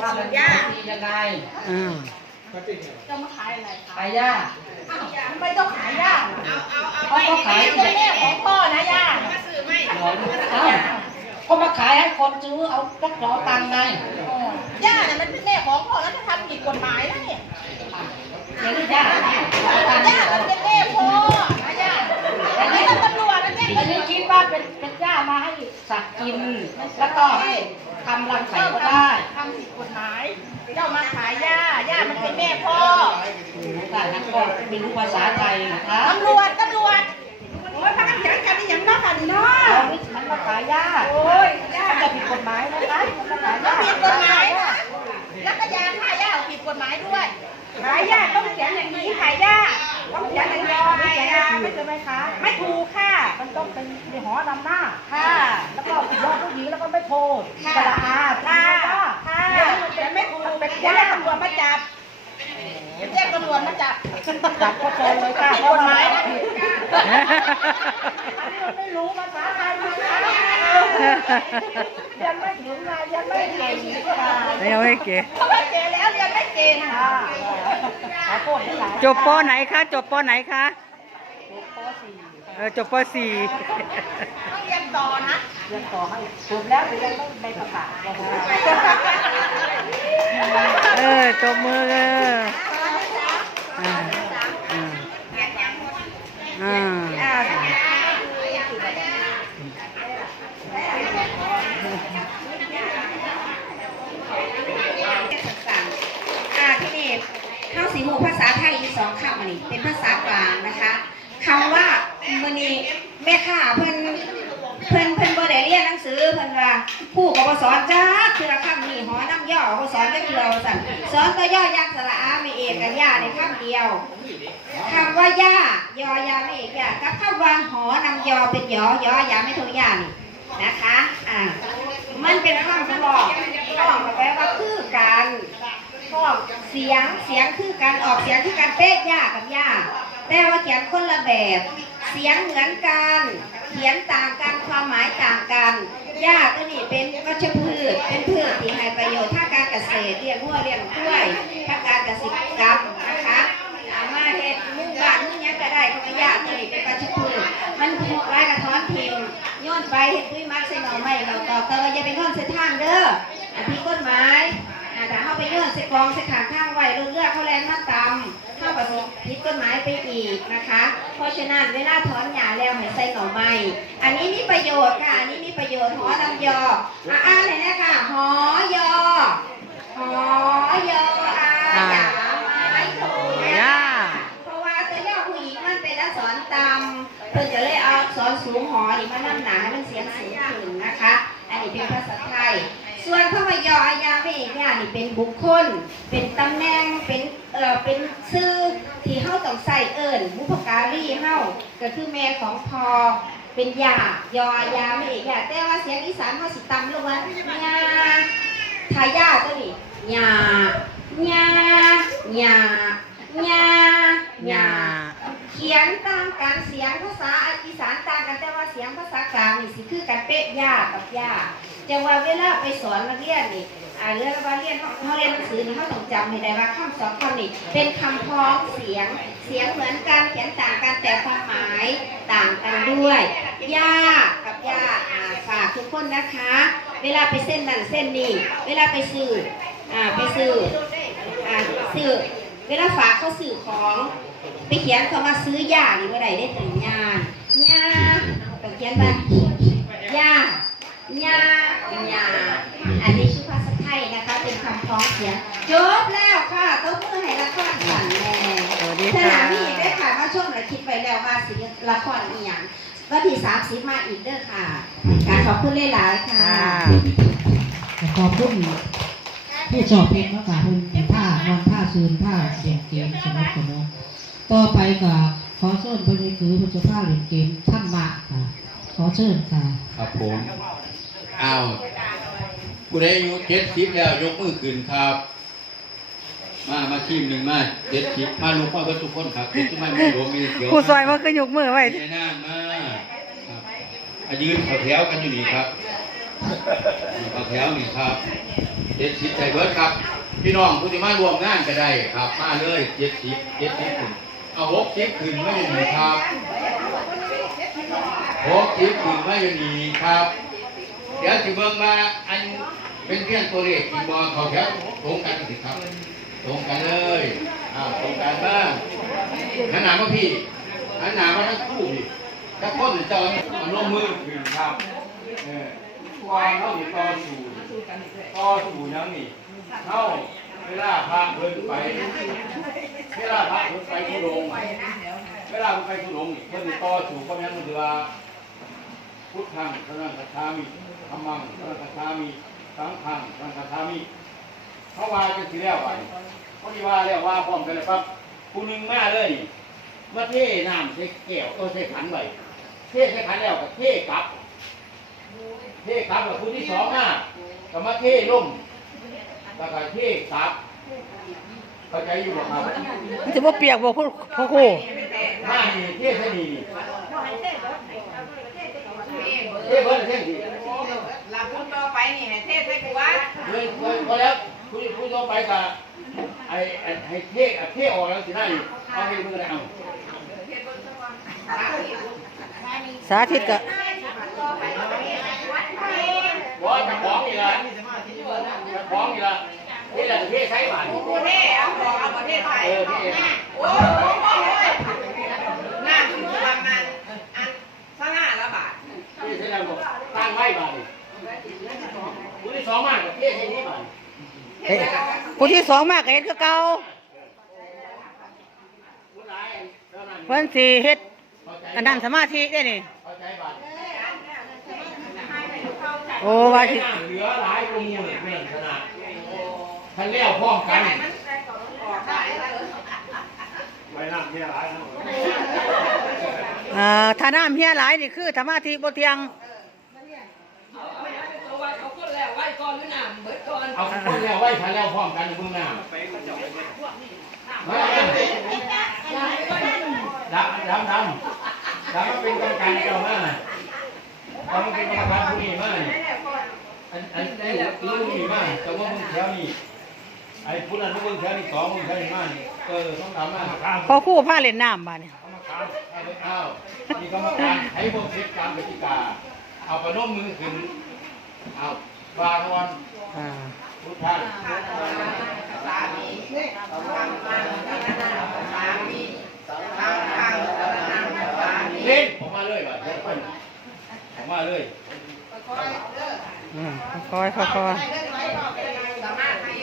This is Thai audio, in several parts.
ไปฉีดหญ้ายังไงอ่าจะมาขายอะไรคะขายหญ้าไม่ต้องขายหญ้าเอาเอาเขาขายเป็นแม่ของพ่อนะหญ้าหรอเอ้าเขามาขายให้คนซื้อเอาจักรอตังค์ไงหญ้าเนี่ยมันเป็นแม่ของพ่อแล้วจะทำผิดกฎหมายนะเนี่ยเดี๋ยวนี้หญ้าเนี่ยเอาตังค์หญ้ามันเป็นแม่พ่อนะหญ้าอันนี้เราตำรวจนะเนี่ยอันนี้คิดว่าเป็นเป็นหญ้ามาให้สัตว์กิน แล้วก็ให้ทำรังไข่ก็ได้ ทำผิดกฎหมาย เจ้ามาขายหญ้าหญ้ามันเป็นแม่พ่อ แต่นั้น ก็ไม่รู้ภาษาไทยนะคะตำรวจตำรวจโอ้ยพักกันกันนี่ยังมากันเนาะเอานี่มันมาขายหญ้าโอ้ยหญ้ามันจะผิดกฎหมายนะคะมันมาขายหแล้วญ้าผิดกฎหมายนะแล้วก็ยาฆ่าหญ้าผิดกฎหมายด้วยขายหญ้าต้องเขียนอย่างนี้ขายหญ้าต้องเขียนอย่างนี้ขายหญ้าไม่ถูกไหมคะ ไม่ถูกค่ะ มันต้องเป็นในหอนำหน้าค่ะ แล้วก็ยอดผู้หญิงแล้วก็ไม่โทษค่ะกระดาษค่ะค่ะแต่ไม่ถูกเป็นแจ้งตำรวจมาจับเป็นแจ้งตำรวจมาจับ จับก็โจรเลยค่ะผิดกฎหมายนะอันนี้มันไม่รู้ภาษาไทยนะคะยังไม่ถึงไงยังไม่เก่งค่ะยังไม่เก๋เพราะว่าเจแล้วเรียนไม่เก่งค่ะขอโทษที่หลายจบปไหนคะจบปไหนคะป .4 เออจบปสี่ต้องเรียนต่อนะเรียนต่อให้จบแล้วแต่ยังต้องไปประกาศนะคะเออจบมือเอออ่าอ่าอ่า ต่างๆอ่าที่นี่เข้าสีหูภาษาไทยอีกสองคำอันนี้เป็นภาษากลางนะคะคำว่ามือนี้แม่ค้าเพิ่นเพิ่นเพิ่นบ่ได้เรียนหนังสือเพิ่นว่าผู้ก็บ่สอนจ้าคือละคำนี้หอน้ำย่อบ่สอนจักเดียวสั่นส อย่อยักษ์สระอาไม่เอกกับย่าในคำเดียวคำว่าย่ายอยาไม่เอกย่ากับคำว่าหอนำยอเป็นยอยอยาไม่โทย่านี่นะคะอ่ามันเป็นคำที่บอกบอกแปลว่าคือกันพ้องเสียงเสียงคือการออกเสียงคือการเป๊ะยากับยากแต่ว่าเขียนคนละแบบ เสียงเหมือนกัน เขียนต่างกันความหมายต่างกัน หญ้ากก็นี่เป็นวัชพืช เป็นพืชที่ให้ประโยชน์ถ้าการเกษตรเลี้ยงหัวเลี้ยงกล้วยถ้าการเกษตรกรรมนะคะเอามาเห็ดมุ่งบ้านมุ่งยังก็ได้เขาไม่ยากตัวนี้เป็นวัชพืช มันถูกไรกระท้อนพิมพ์ย้อนไปเห็ดด้วยมัดใส่หน่อไม้เราต่อเตยอย่าเป็นคนเส้นทางเด้ออันที่กฎหมาย อ่าแต่เข้าไปยื่นใส่กรองใส่ขางข้างไว้เรื่องเลือกเขาแลนมาตำเข้าประสบผิดกฎหมายไปอีกนะคะ เพราะฉะนั้นเวลาถอนหญ้าแล้วให้ใส่หน่อไม้อันนี้มีประโยชน์ค่ะ อันนี้มีประโยชน์หอนำยออะอ่านเลยนะคะหอยอหอยออาหยาไม้โทย่าเพราะว่าตัวย่อผู้หญิงมันเป็นอักษรตำเพิ่นจะเลยเอาอักษรสูงหอนี่มานั่งหนาให้มันเสียงสูงขึ้นนะคะ อันนี้เป็นภาษาไทย ส่วนคำว่ายออายาพระเอกเนี่ยนี่เป็นบุคคล เป็นตำแหน่ง เป็นเอ่อ เป็นชื่อที่เฮาต้องใส่เอิ้นบุพการีเฮาก็คือแม่ของพอเป็นยายอยาพระเอกเนี่ยแต่ว่าเสียงอีสานเฮาสิตำลงว่าญาทายาตัวนี้ญาญาญาญาญาเขียนต่างกันเสียงภาษาอีสานต่างกันแต่ว่าเสียงภาษากลางนี่สิคือกันเป๊ะยากับยากจังว่าเวลาไปสอนนักเรียนนี่ อ่าเรื่องว่าเรียนเขาเขาเรียนหนังสือนี่เขาต้องจำให้ได้ว่าคำสองคำนี่เป็นคำพ้องเสียง เสียงเหมือนกันเขียนต่างกันแต่ความหมายต่างกันด้วยยากับยาอ่าฝากทุกคนนะคะ เวลาไปเส้นนั่นเส้นนี่เวลาไปสื่ออ่าไปสื่ออ่าสื่อเวลาฝากเขาสื่อของไปเขียนคำว่าซื้อยานี่ว่าใดได้ถึงยายาต้องเขียนว่ายายายาอันนี้ชื่อภาษาไทยนะคะ เป็นคำพ้ องเสียงจบแล้วค่ะต้องมือให้ละครสั่นแน่สวัสดีสค่ะนามนี้ได้ค่ะมาช่วงไหนคิดไปแล้วว่าสิละครอีหยังวันที่สามสิบมาอีกเด้อค่ะการขอบคุณหลายๆค่ะ ค่ะขอบคุณผู้สอบเพลงมากาคุณเป็นผ้านอนผ้าซูนผ้าเสียงเกมสนุกสนุกต่อไปก็ขอเชิญพระเยคือพระเจ้าผ้าเล่นเกมท่านมาค่ะ ขอเชิญค่ะ ครับผมอ้าว ผู้ใดอายุเจ็ดสิบแล้วยกมือขึ้นครับ มามาทีมหนึ่งมาเจ็ดสิบมาลุกมาเพื่ทุกคนครับเจ็ดสิบมามีหลวงมีเขียวครูซอยมาขึ้นยกมือไว้มีนางมาครับอายืนแถวๆกันอยู่นี่ครับเอาแถวนี่ครับเจ็ดสิบใจเบิร์ดครับ พี่น้องผู้ที่มารวมงานก็ได้ครับ มาเลยเจ็ดสิบเจ็ดสิบขึ้นเอาหกสิบขึ้นไม่ได้หนีครับหกสิบขึ้นไม่ได้หนีครับ เดี๋ยวสิเบิ่งมาอันเป็นเพี้ยนตัวเลขที่บอเขาแถวตรงกันสิครับ ตรงกันเลยอ้าตรงกันบ้างหันหน้ามาพี่หันหน้ามาทั้งคู่พี่ถ้าคนจ้านี่มันลงมือครับเออความเข้านี่ต่อสู่ต่อสู่ยังนี่เข้าเวลาพาเพิ่นไปเวลาพาเพิ่นไปทุดงเวลาเพิ่นไปทุดงนี่เพิ่นต่อสู่ก็แม่นมันคือว่า พุทธังพระนังคาถามิธรรมังพระนังคาถามิสังฆังพระนังคาถามิเขาว่าจะสิแล้วไปเขาที่ว่าแล้วว่าพร้อมกันเลยครับผู้หนึ่งมาเลยนี่มาเทน้ำใส่แก้วเออใส่ขันไว้เทใส่ขันแล้วก็เทกลับ เทกลับแล้วผู้ที่สองมาก็มาเทลงแล้วก็เทกลับเข้าใจอยู่บ่ครับมันจะบ่เปียกบ่คุณพ่อครูมานี่เทใส่นี่ เทเบิดเทนี่หลับคนต่อไปนี่ให้เทศให้กูว่าเลยเลยพอแล้วคุยคุยต่อไปกับไอ้ไอ้เทไอ้เทออกแล้วสิได้เอาให้มือได้เอาสาธิตก็บอกจะของอีกละจะของอีกละเทอะไรเทใช้บ้านเทเอาเอาประเทศไทย เออเท โอ้โหหน้าถึงประมาณอันข้างหน้าละบาท เทใช้แล้วบอกตั้งไว้บ้านผู้ที่สองมากกับเทใช้นี้บ้าน เอ้ย ผู้ที่สองมากก็เฮ็ดคือเก่าผู้ร้ายเท่านั้นเพิ่นสิเฮ็ดเข้าใจอันนั้นสมาธิได้นี่เข้าใจบ้านโอ้ว่าสิเหลือหลายกว่าหมู่เนี่ยเพื่อนขนาดท่านเลี้ยวพร้อมกันเอ่อถ้าน้ำเฮียหลายนี่คือสมาธิบ่เที่ยง เอาคนแล้วไว้ทันแล้วพร้อมกันเบื้องหน้ามาดำดำดำดำมาเป็นกรรมการเจ้ามาดำมาเป็นกรรมการผู้นี้มาอันอันนี้รู้นี่มาแต่ว่ามึงแถวนี้ไอ้ผู้นั้นมึงแถวนี้สองมึงแถวนี้มานี่เออต้องทำมาพ่อครูพาเล่นน้ำบาดนี่กรรมการเอาไปเอามีกรรมการให้พวกเช็คตามกติกาเอาประนมมือขึ้นเอา วางวันอ่าพุทธังสามีสามีทางทางทางสามีเล่นออกมาเลยว่ะเดี๋ยวคนออกมาเลยอืมค่อยๆค่อยสามารถที่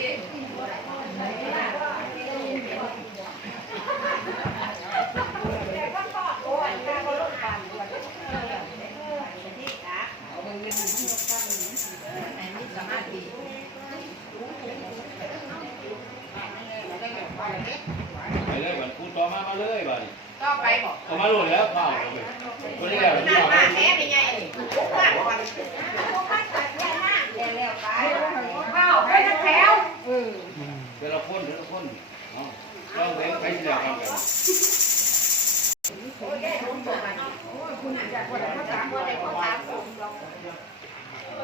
ไปเลยวันพูดต่อมามาเลยว่ะนี่ก็ไปบอกเอามาโหลดแล้วเปล่าเอาไปคนนี้แล้วหที่น้าเราบ้านแม่เป็นไงทุกบ้านวันข้าวไปทั้งแถวๆอืมเดี๋ยวเราพ่นเดี๋ยวเราพ่นเอาเราเว้นไปที่แล้วกันกันเอาเลยครับเอาไปที่แล้วกันกันบอกกันที่อยู่กันนี่งาน นี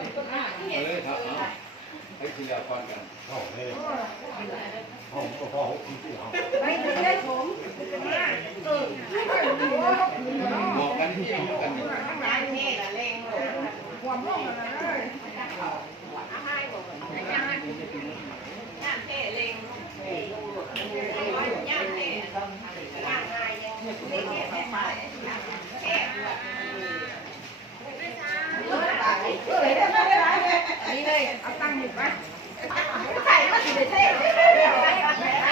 ่ละเลงเลยงานเท่เลงงานเท่งานนายยังเท่เท่เท่นี่ เลย เอาตั้งหนึ่งไว้ใส่มาสิเท่เอาไว้ทุ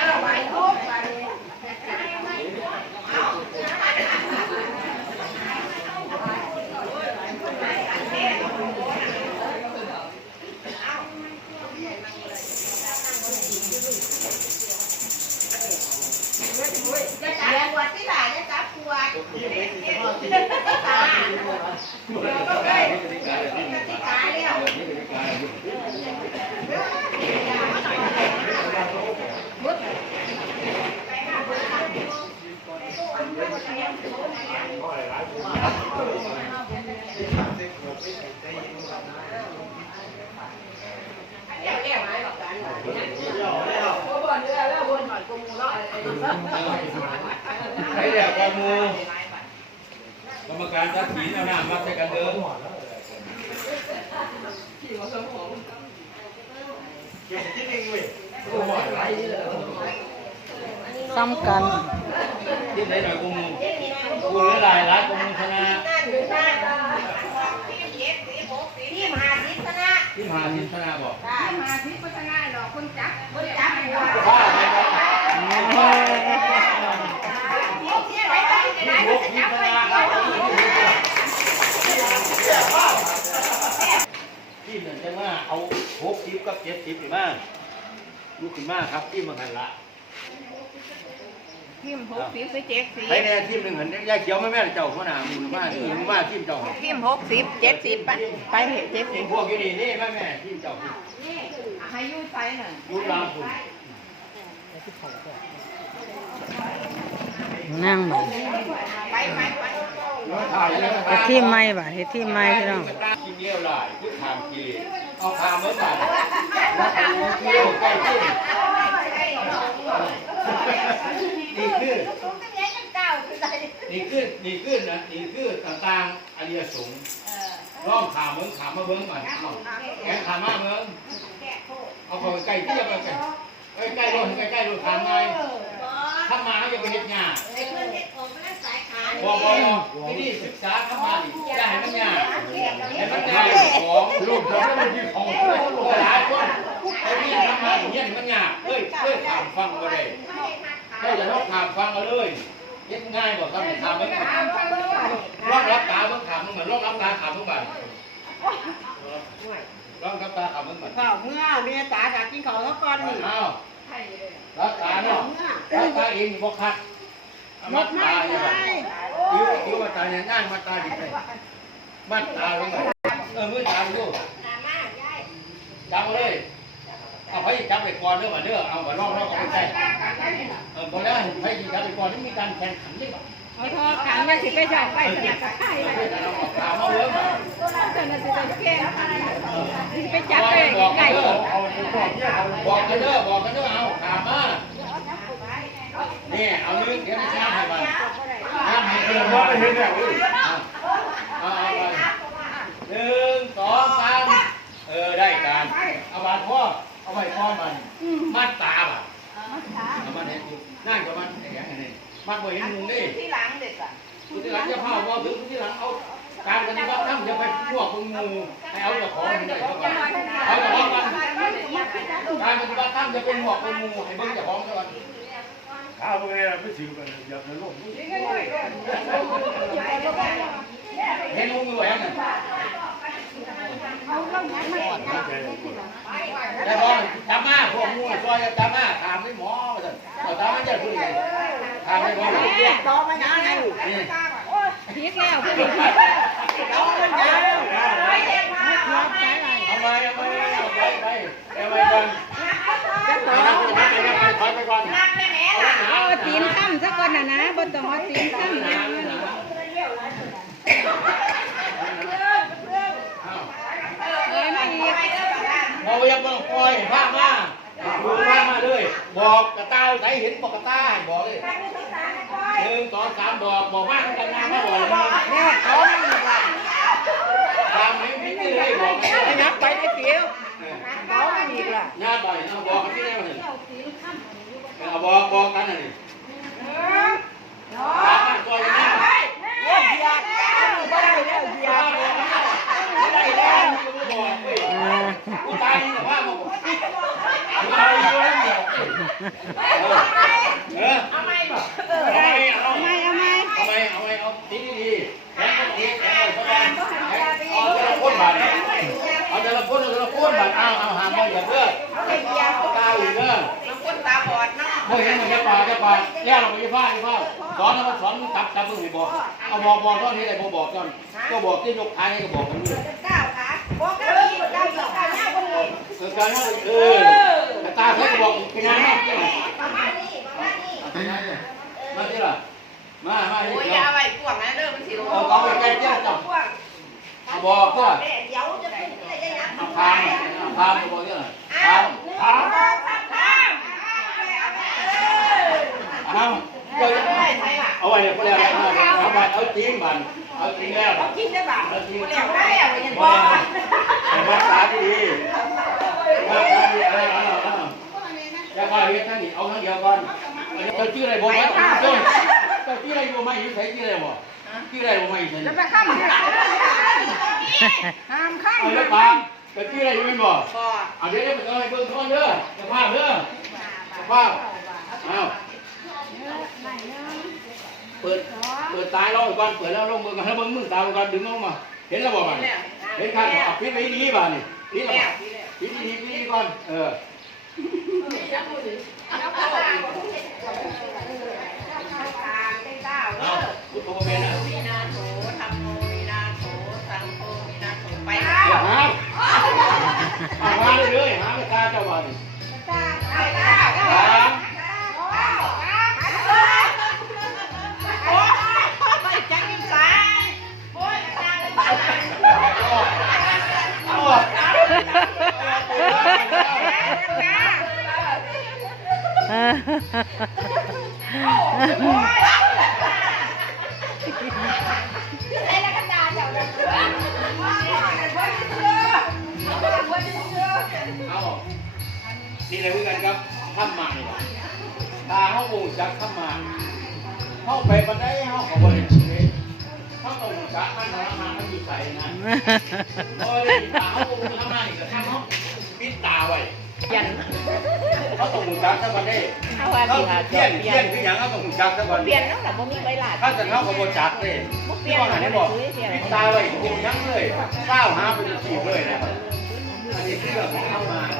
thấy đẹp con mua có một cái giá trị nào làm mà sẽ cần lớn chỉ có sống hổ không? Chỉ có sống hổ không? ซ้ำกัน ที่ไหนหน่อยกมูกูเหลือหลายหลายกมูชนะที่มหาทิศนะที่มหาสินชนะบอกที่มหาทิศพัฒนาดอกคนจับคนจับหัวว่าอะไรบ้างที่ไหนไปที่ไหนก็จะจับไปที่หนึ่งจะว่าเอาหกสิบกับเจ็ดสิบหรือมาลูกขึ้นมาครับที่มันหันละ ทิมหกสิบไปเจ็ดสิบใครแน่ทีมหนึ่งหันยาเขียวไม่แม่นเจ้าหัวหน้าหมูมาที่หมูมาทีมเจ้าทิมหกสิบเจ็ดสิบไปไปเหตุเจ็ดทีสิมบพวกอยู่นี่นี่แม่แม่ทีมเจ้าให้ยุ่ใส่หน่อยยูรามคุณนั่งบ่ไปไปไปถ่ายเลยเฮ็ดที่ใหม่บ่เฮ็ดที่ใหม่พี่น้องกินเลี้ยวหลายคือทางกิเลสเอาพาเมื่อไหร่เลี้ยวใกล้ขึ้น นี่คือสูงตั้งแต่ยังเก้าคือใส่นี่คือนี่คือนะนี่คือต่างๆอริยสงฆ์ร่องขามเมืองขามมาเมืองก่อนเอาแกงขามมาเมืองเอาเข้าไปใกล้ที่จะไปใกล้ใกล้ใกล้รถใกล้ใกล้รถขามไงถ้ามาอย่าไปเห็ดหญ้าไอ้เพื่อนเด็กผมมันสายขาบอกบอกที่นี่ศึกษาธรรมะนี่อย่าให้มันยากให้มันยากของลูกเราไม่ได้ยินของหลายคน ไอ้นี่ธรรมะเนี่ยมันยากเอ้ยเอ้ยถามฟังก็ได้ถ้าจะต้องถามฟังก็เลยเย็ดง่ายกว่าครับถามมันร้องรับตาเมื่อถามมันเหมือนร้องรับตาถามมันแบบร้องรับตาถามมันแบบข้าวเมื่อเมียจ๋าอยากกินข้าวแล้วก่อนนี่อ้าวรับตาเนาะรับตาเองบอกคัดมัดตาเนี่ยแบบคิ้วคิ้วมาตาเนี่ยง่ายมาตาดิเลยมัดตาลงไปเออมือตาดูจับเลย เอาไปจับไปก่อนเด้อมาเด้อเอาไปลองลองเอาไปเออพอแล้วไปจับไปก่อนนี่มีการแข่งขันด้วยเอาทอขันมาสิไปจับไปสนับกับไข่ถามมาเวิร์กเจ้าหน้าที่จะแก้ไปจับไปบอกไก่กันเด้อบอกกันเด้อบอกกันเด้อเอาถามมาเนี่ยเอานึงเดี๋ยวไม่ช้าให้มาช้าให้เกินว่าเห็นแล้วหนึ่งสองสามเออได้การเอาบาดพ่อ เอาไปพ่อมันมัดตาบ่ะเอามันเห็นนั่นกับมันไอ้ยังไงนี่มัดไว้ให้มึงนี่ที่หลังเด็กอะกูที่หลังจะพาพอถึงที่หลังเอาการกันว่าทำจะไปพวกมึงงูให้เอาเจ้าของมันได้เท่ากันเอาเจ้าของมันการปฏิบัติธรรมจะเป็นหมวกเป็นงูให้เบิ่งเจ้าของเท่ากันข้าวเวลาไม่ถือกันอย่าไปลงเห็นงูแหวน น่ะได้บ่จำมาพวกงูซอยจำมาถามไม่หมอว่าซั่นเอาตามมันจะพูดยังไงถามไม่บ่นี่ต่อมาอย่างนั้นพีกแล้วพีกต่อมาอย่างนั้นเอาไปเอาไปเอาไปไปเอาไปก่อนถอยไปก่อนเอาตีนข้ามสักคนนะนะบนต้องเอาตีนข้ามนะเอ้ยไม่อีก บ อกว่าอย่าบอกปล่อยพามาดูพามาเลย บอกกระตาใส่เห็นบอกกระตาบอกเลยหนึ่งสองสามบอกบอกว่ากันงานมาบอกเลยเนี่ยเขาทำให้พิจิตรให้บอกให้นับไปได้เสียวเขาไม่มีละงานบ่อยเอาบอกกันที่ไหนมาเนี่ยเอาบอกบอกกันน่ะนี่บอกกันก่อนนะ เยี่ยมยากไม่ได้แล้วเยี่ยมไม่ได้แล้ว บอกเว้ย อ่า กูตายนี่แต่ว่ามาบอกกูตายอยู่แล้วเนี่ย เออเอาไม่บอกเอาไม่เอาเอาไหมเอาไหมเอาไหมเอาไหมเอาตีดีๆแข็งก็ตีแข็งก็แข็งเอาแต่ละคนบาดเอาแต่ละคนเอาแต่ละคนบาดเอาเอาหามองอย่าเด้อตาอยู่เด้อคนตาบอดเนาะเฮ้ยมันจะปาจะปาแย่เราไปยี่ฟ้ายี่ฟ้าสอนแล้วสอนจับจับมือให้บอกเอาบอกบอกตอนนี้อะไรบอกบอกตอนก็บอกที่ยกท้ายให้ก็บอกกันด้วยก้าขาบอกก้าวอีกก้าวอีกก้าวหน้าคนนี้เออการนั่นเออแตาเขาจะบอกเป็นยังไงปะมาณนี้ประมาเป็มาที่ล่ะมามสีโอ้ยเดียาวไว้กวงนะเด้อมันสิลอาเขไปใก้เจ้าจับบอกก็เดี๋ยวจะเป็นอะไรได้นะพางทางบอกที่ล่ะพามพางพามพามเอาเอาเอาไว้เลยก็แล้วเอาไปเอาตีนมันเอาตีนแล้วเอาตีนได้บ้างเอาตีนได้อะไอย่างี้บ้างภาษาดีภาษาดีอะไร เอาเอาอย่าว่าเฮ็ดทั้งนี้เอาทั้งเดียวก่อนอันนี้เจ้าชื่ออะไรบ่ไหมเจ้าเจ้าชื่ออะไรบ่ไหมอยู่ไสชื่ออะไรบ่ชื่ออะไรบ่ไหมอยู่ไสแล้วไปข้ามที่ไหนห้ามข้ามเอาแล้วปามเจ้าชื่ออะไรอยู่แม่นบ่บ่เอาเดี๋ยวเดี๋ยวไปเอาให้เบิ่งก่อนเด้อสภาพเด้อสภาพเอาเปิดเปิดตายลองก่อนเปิดแล้วลงมือก่อนแล้วเบิ่งมือตาลงก่อนดึงลงมาเห็นแล้วบ่บ่เห็นข้างบ่พิษไว้ดีบ่นี่พิษแล้วบ่พิษดีๆพิษดีก่อนเออ เอา นี่เลยเหมือนกันครับทำมานี่ตาเขาบูจักทำมาเข้าไปบันไดเขาก็บริสุทธิ์เขาต้องจักมันนะมันมันอยู่ใส่นะพอได้ตาเขาบูทำมานี่ก็ทำเขาปิดตาไว้ยันเขาต้องจักสักวันได้เขาเปลี่ยนเปลี่ยนคืออย่างเขาต้องจักสักวันเปลี่ยนแล้วแต่บ่มีใบลาดถ้าจะเขาก็บจักเลยที่ว่าหันได้บอกปิดตาไว้กูยั้งเลยก้าวหาไปจนถีบเลยนะครับอันนี้คือเรื่องของทำมาครับ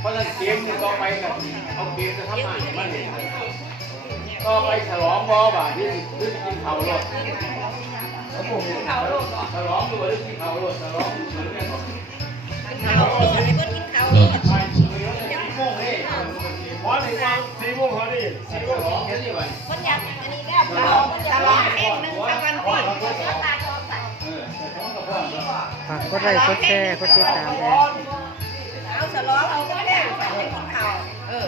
เพราะฉะนั้นเกมนี่ต่อไปกับเอาเกมจะทำมาให้มันเห็นต่อไปฉลองบอบ่าที่หรือกินเขารถฉลองดูว่าหรือกินเขารถฉลองเหมือนกันหมดไปเหมือนกันโมงเลยพอดีว่าสี่โมงพอดีสี่โมฉงลองแค่นี้ไว้มันอยากอันนี้แล้วฉลองเองหนึงตะวันตีเออฉลองกับพ่ฝากกดไลค์กดแชร์กดติดตามเล จะล้อเอาแค่ใส่เป็ของเขาเออ